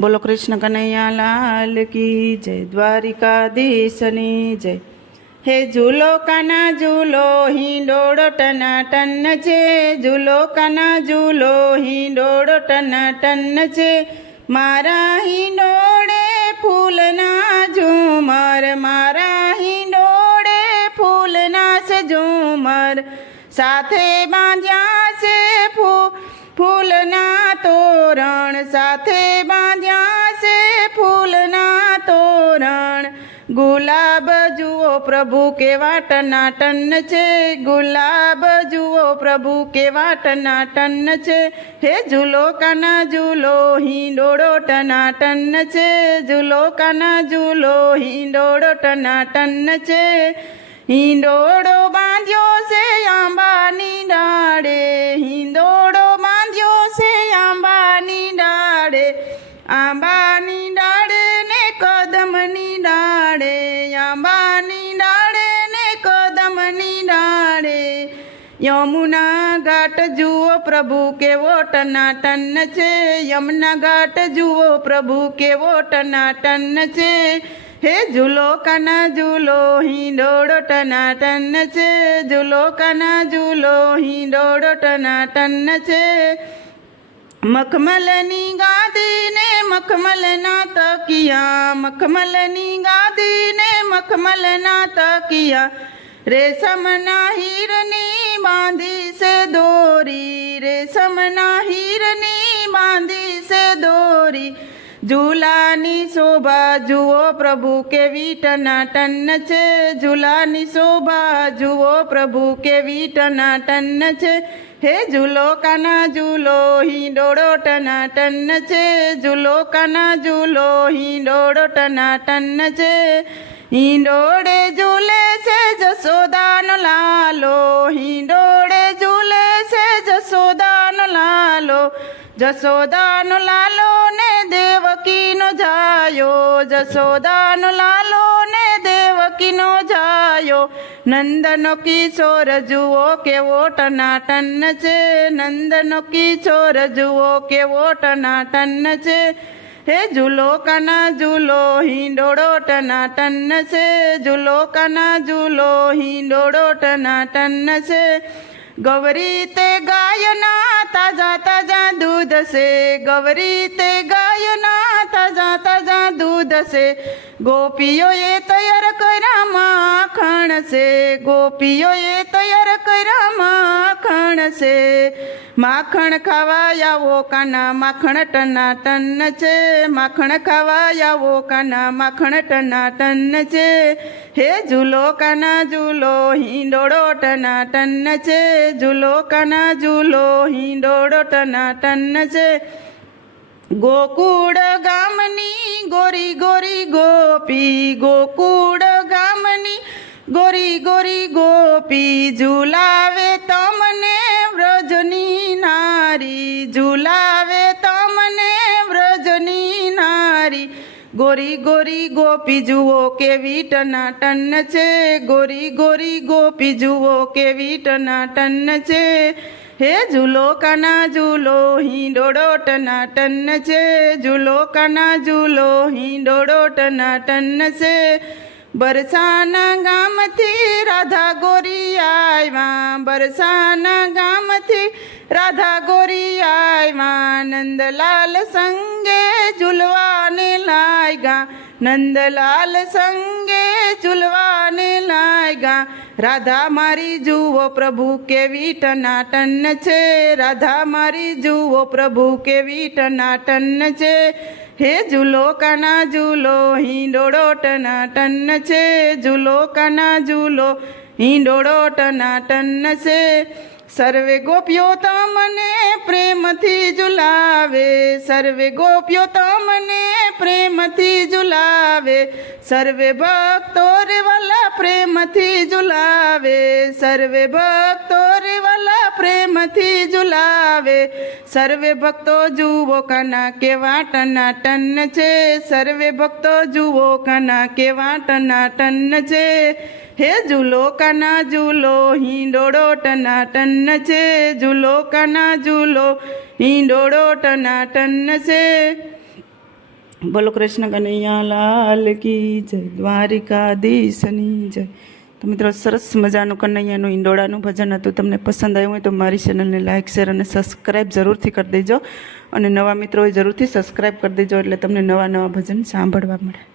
બોલો કૃષ્ણ કનૈયા લાલ કી જય, દ્વારિકાધીશની જય। હે ઝૂલો કાના ઝૂલો હિંડોળો ટનાટન છે, ઝૂલો કાના ઝૂલો હિંડોળો ટનાટન છે। મારા હિંડોળે ફૂલના ઝુમર, મારા હિંડોળે ફૂલના છે ઝુમર, સાથે બાંધ્યા છે ફૂલના તોરણ, સાથે બાંધ્યા છે ફૂલના તોરણ। ગુલાબ જુઓ પ્રભુ કેવા ટનાટન છે, ગુલાબ જુઓ પ્રભુ કેવા ટનાટન છે। હે ઝૂલો કાના ઝૂલો હિંડોળો ટનાટન છે, ઝૂલો કાના ઝૂલો હિંડોળો ટનાટન છે। હિંડોળો બાંધ્યો છે આંબાની ડાળે, હિંડોળો બાંધ્યો છે આંબાની ડાળે, આંબાની ડાળે ને કદમની ડાળે, આંબાની ડાળે ને કદમની ડાળે। યમુના ઘાટ જુઓ પ્રભુ કેવો ટનાટન છે, યમુના ઘાટ જુઓ પ્રભુ કેવો ટનાટન છે। હે ઝૂલો કાના ઝૂલો હિંડોળો ટનાટન છે, ઝૂલો કાના ઝૂલો હિંડોળો ટનાટન છે। મખમલની ગાદી ને મખમલના તકિયા, મખમલની ગાદી ને મખમલના તકિયા, રેશમના હીરની બાંધી છે દોરી, રેશમના હીરની બાંધી છે દોરી। ઝૂલાની શોભા જુઓ પ્રભુ કેવી ટનાટન છે, ઝૂલાની શોભા જુઓ પ્રભુ કેવી ટનાટન છે। હે ઝૂલો કાના ઝૂલો હિંડોળો ટનાટન છે, ઝૂલો કાના ઝૂલો હિંડોળો ટનાટન છે। હિંડોળે ઝૂલે છે જશોદાનો લાલો, હિંડોળે ઝૂલે છે જશોદાનો લાલો, જશોદાનો લાલો ને દેવકીનો જાયો, જશોદાનો લાલો ને દેવકીનો જાયો। નંદનો કિશોર જુઓ કેવો ટનાટન છે, નંદનો કિશોર જુઓ કેવો ટનાટન છે। હે ઝૂલો કાના ઝૂલો હિંડોળો ટનાટન છે, ઝૂલો કાના ઝૂલો હિંડોળો ટનાટન છે। ગૌરી તે ગાયના તાજા તાજા દૂધ છે, ગૌરી તે ગાયના તાજા તાજા દૂધ છે। ગોપીઓએ તૈયાર કર્યા માખણ છે, ગોપીઓએ તૈયાર કર્યા માખણ છે। માખણ ખાવા આવો કાના માખણ ટનાટન છે, માખણ ખાવા આવો કાના માખણ ટનાટન છે। હે ઝૂલો કાના ઝૂલો હિંડોળો ટનાટન છે, ઝૂલો કાના ઝૂલો હિંડોળો ટનાટન છે। ગોકુળ ગામની ગોરી ગોરી ગોપી, ગોકુળ ગામની ગોરી ગોરી ગોપી, ઝુલાવે તમને વ્રજની નારી, ઝુલાવે તમને વ્રજની નારી। ગોરી ગોરી ગોપી જુઓ કેવી ટનાટન છે, ગોરી ગોરી ગોપી જુઓ કેવી ટનાટન છે। હે ઝૂલો કાના ઝૂલો હિંડોળો ટનાટન છે, ઝૂલો કાના ઝૂલો હિંડોળો ટનાટન છે। બરસાના ગામથી રાધા ગોરી આવ્યા, બરસાના ગામથી રાધા ગોરી આવ્યા, નંદલાલ સંગે ઝૂલવાને લાગ્યા, નંદલાલ સંગે ઝૂલવાને લાગ્યા। રાધા મારી જુઓ પ્રભુ કેવી ટનાટન છે, રાધા મારી જુઓ પ્રભુ કેવી ટનાટન છે। હે ઝૂલો કાના ઝૂલો હિંડોળો ટનાટન છે, ઝૂલો કાના ઝૂલો હિંડોળો ટનાટન છે। સર્વે ગોપીઓ તમને પ્રેમથી ઝુલાવે, સર્વે ગોપીઓ તમને પ્રેમથી ઝુલાવે, સર્વે ભક્તો રે વાલા પ્રેમથી ઝુલાવે, સર્વે ભક્તો રે વાલા પ્રેમથી ઝુલાવે। સર્વે ભક્તો જુઓ કાના કેવા ટનાટન છે, સર્વે ભક્તો જુઓ કાના કેવા ટનાટન છે। હે ઝૂલો કાના ઝૂલો હિંડોળો ટનાટન છે, ઝૂલો કાના ઝૂલો હિંડોળો ટનાટન છે। બોલો કૃષ્ણ કનૈયા લાલ કી જય, દ્વારિકાધીશની જય. તો મિત્રો સરસ મજાનું કનૈયાનું ઈંડોળાનું ભજન હતું. તમને પસંદ આવ્યું હોય તો મારી ચેનલને લાઇક શેર અને સબસ્ક્રાઈબ જરૂરથી કરી દેજો, અને નવા મિત્રો હોય જરૂરથી સબસ્ક્રાઈબ કરી દેજો એટલે તમને નવા નવા ભજન સાંભળવા મળે.